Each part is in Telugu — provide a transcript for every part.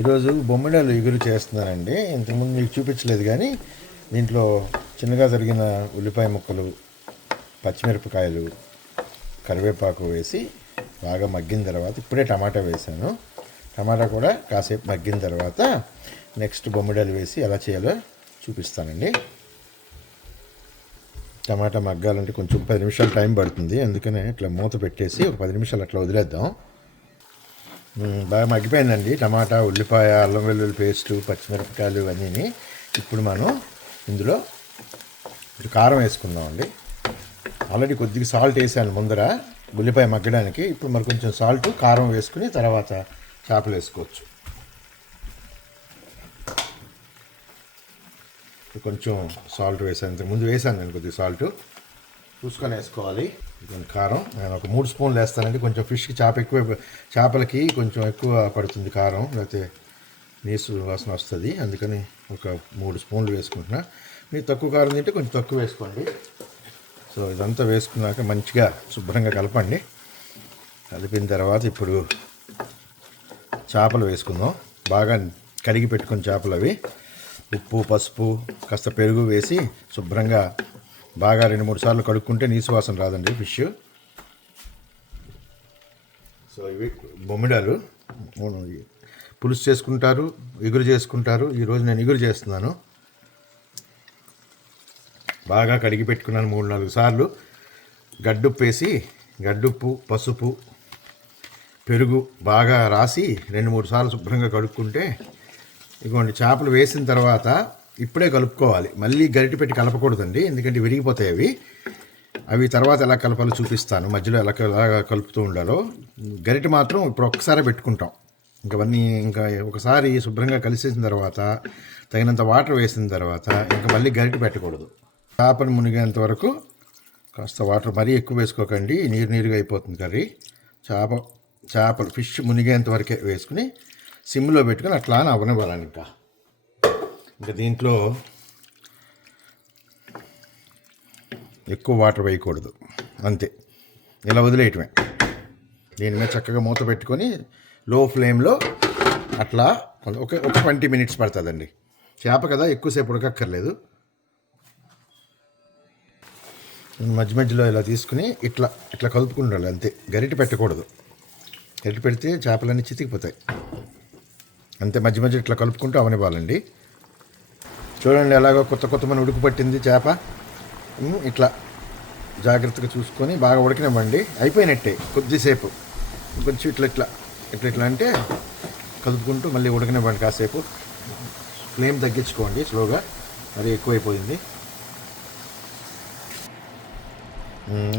ఈరోజు బొమ్మిడాలు ఎగురు చేస్తున్నానండి. ఇంతకుముందు మీకు చూపించలేదు కానీ దీంట్లో చిన్నగా తరిగిన ఉల్లిపాయ ముక్కలు, పచ్చిమిరపకాయలు, కరివేపాకు వేసి బాగా మగ్గిన తర్వాత ఇప్పుడే టమాటా వేసాను. టమాటా కూడా కాసేపు మగ్గిన తర్వాత నెక్స్ట్ బొమ్మిడాలు వేసి ఎలా చేయాలో చూపిస్తానండి. టమాటా మగ్గాలంటే కొంచెం 10 నిమిషాలు టైం పడుతుంది. అందుకనే ఇట్లా మూత పెట్టేసి ఒక 10 నిమిషాలు అట్లా వదిలేద్దాం. బాగా మగ్గిపోయిందండి టమాటా, ఉల్లిపాయ, అల్లం వెల్లుల్లి పేస్టు, పచ్చిమిరపకాయలు ఇవన్నీ. ఇప్పుడు మనం ఇందులో కారం వేసుకుందామండి. ఆల్రెడీ కొద్దిగా సాల్ట్ వేసాను ముందర ఉల్లిపాయ మగ్గడానికి. ఇప్పుడు మరి కొంచెం సాల్ట్, కారం వేసుకుని తర్వాత చేపలు వేసుకోవచ్చు. కొంచెం సాల్ట్ వేసాను, ఇంతకుముందు వేసాను నేను కొద్దిగా సాల్ట్, చూసుకొని వేసుకోవాలి. కొంచెం కారం నేను ఒక 3 స్పూన్లు వేస్తానండి. కొంచెం ఫిష్కి చేపలకి కొంచెం ఎక్కువ పడుతుంది కారం, లేకపోతే నీసు వాసన వస్తుంది. అందుకని ఒక 3 స్పూన్లు వేసుకుంటున్నా. మీరు తక్కువ కారం తింటే కొంచెం తక్కువ వేసుకోండి. సో ఇదంతా వేసుకున్నాక మంచిగా శుభ్రంగా కలపండి. కలిపిన తర్వాత ఇప్పుడు చేపలు వేసుకుందాం. బాగా కడిగి పెట్టుకున్న చేపలు అవి. ఉప్పు, పసుపు, కాస్త పెరుగు వేసి శుభ్రంగా బాగా 2-3 సార్లు కడుక్కుంటే నీసు వాసన రాదండి ఫిష్. సో ఇవి బొమ్మిడాలు పులుసు చేసుకుంటారు, ఎగురు చేసుకుంటారు. ఈరోజు నేను ఎగురు చేస్తున్నాను. బాగా కడిగి పెట్టుకున్నాను 3-4 సార్లు. గడ్డుప్పు వేసి, గడ్డుప్పు, పసుపు, పెరుగు బాగా రాసి 2-3 సార్లు శుభ్రంగా కడుక్కుంటే ఇదిగోండి. చేపలు వేసిన తర్వాత ఇప్పుడే కలుపుకోవాలి, మళ్ళీ గరిటె పెట్టి కలపకూడదండి, ఎందుకంటే విరిగిపోతాయి అవి. అవి తర్వాత ఎలా కలపాలో చూపిస్తాను, మధ్యలో ఎలా కలుపుతూ ఉండాలో. గరిటె మాత్రం ఇప్పుడు ఒక్కసారి పెట్టుకుంటాం. ఇంకా ఒకసారి శుభ్రంగా కలిసేసిన తర్వాత తగినంత వాటర్ వేసిన తర్వాత ఇంకా మళ్ళీ గరిటె పెట్టకూడదు. చేపలు మునిగేంత వరకు కాస్త వాటర్ మరీ ఎక్కువ వేసుకోకండి, నీరుగా అయిపోతుంది కర్రీ. చేపలు ఫిష్ మునిగేంత వరకే వేసుకుని సిమ్లో పెట్టుకుని అట్లా అవనివ్వాలండి. ఇంకా దీంట్లో ఎక్కువ వాటర్ వేయకూడదు, అంతే, ఇలా వదిలేయటమే. దీని మీద చక్కగా మూత పెట్టుకొని లో ఫ్లేమ్లో అట్లా ఒక 20 మినిట్స్ పడుతుందండి. చేప కదా, ఎక్కువసేపు ఉడకక్కర్లేదు. మధ్య మధ్యలో ఇలా తీసుకుని ఇట్లా కలుపుకుండాలి, అంతే. గరిటె పెట్టకూడదు, గరిటె పెడితే చేపలన్నీ చితికిపోతాయి. అంతే, మధ్య మధ్య ఇట్లా కలుపుకుంటూ అవనివ్వాలండి. చూడండి ఎలాగో కొత్త మన ఉడుకు పట్టింది చేప. ఇట్లా జాగ్రత్తగా చూసుకొని బాగా ఉడకనివ్వండి. అయిపోయినట్టే, కొద్దిసేపు కొంచెం ఇట్లా అంటే కలుపుకుంటూ మళ్ళీ ఉడకనివ్వండి కాసేపు. ఫ్లేమ్ తగ్గించుకోండి స్లోగా, మరి ఎక్కువైపోయింది.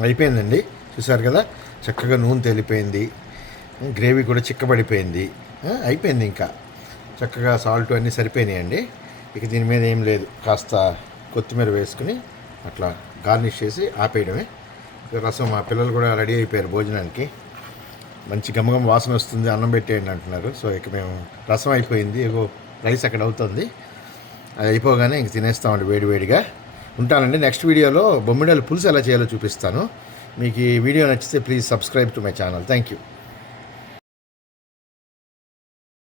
అయిపోయిందండి, చూసారు కదా, చక్కగా నూనె తేలిపోయింది, గ్రేవీ కూడా చిక్కబడిపోయింది. అయిపోయింది. ఇంకా చక్కగా సాల్ట్ అన్నీ సరిపోయినాయండి. ఇక దీని మీద ఏం లేదు, కాస్త కొత్తిమీర వేసుకుని అట్లా గార్నిష్ చేసి ఆపేయడమే. రసం, మా పిల్లలు కూడా రెడీ అయిపోయారు భోజనానికి. మంచి గమగమ వాసన వస్తుంది, అన్నం పెట్టేయండి అంటున్నారు. సో ఇక మేము రసం అయిపోయింది, ఏగో రైస్ అక్కడ అవుతుంది. అది అయిపోగానే ఇంక తినేస్తామండి వేడివేడిగా. ఉంటానండి. నెక్స్ట్ వీడియోలో బొమ్మిడాలు పులుసు ఎలా చేయాలో చూపిస్తాను. మీకు ఈ వీడియో నచ్చితే please subscribe to my channel. Thank you.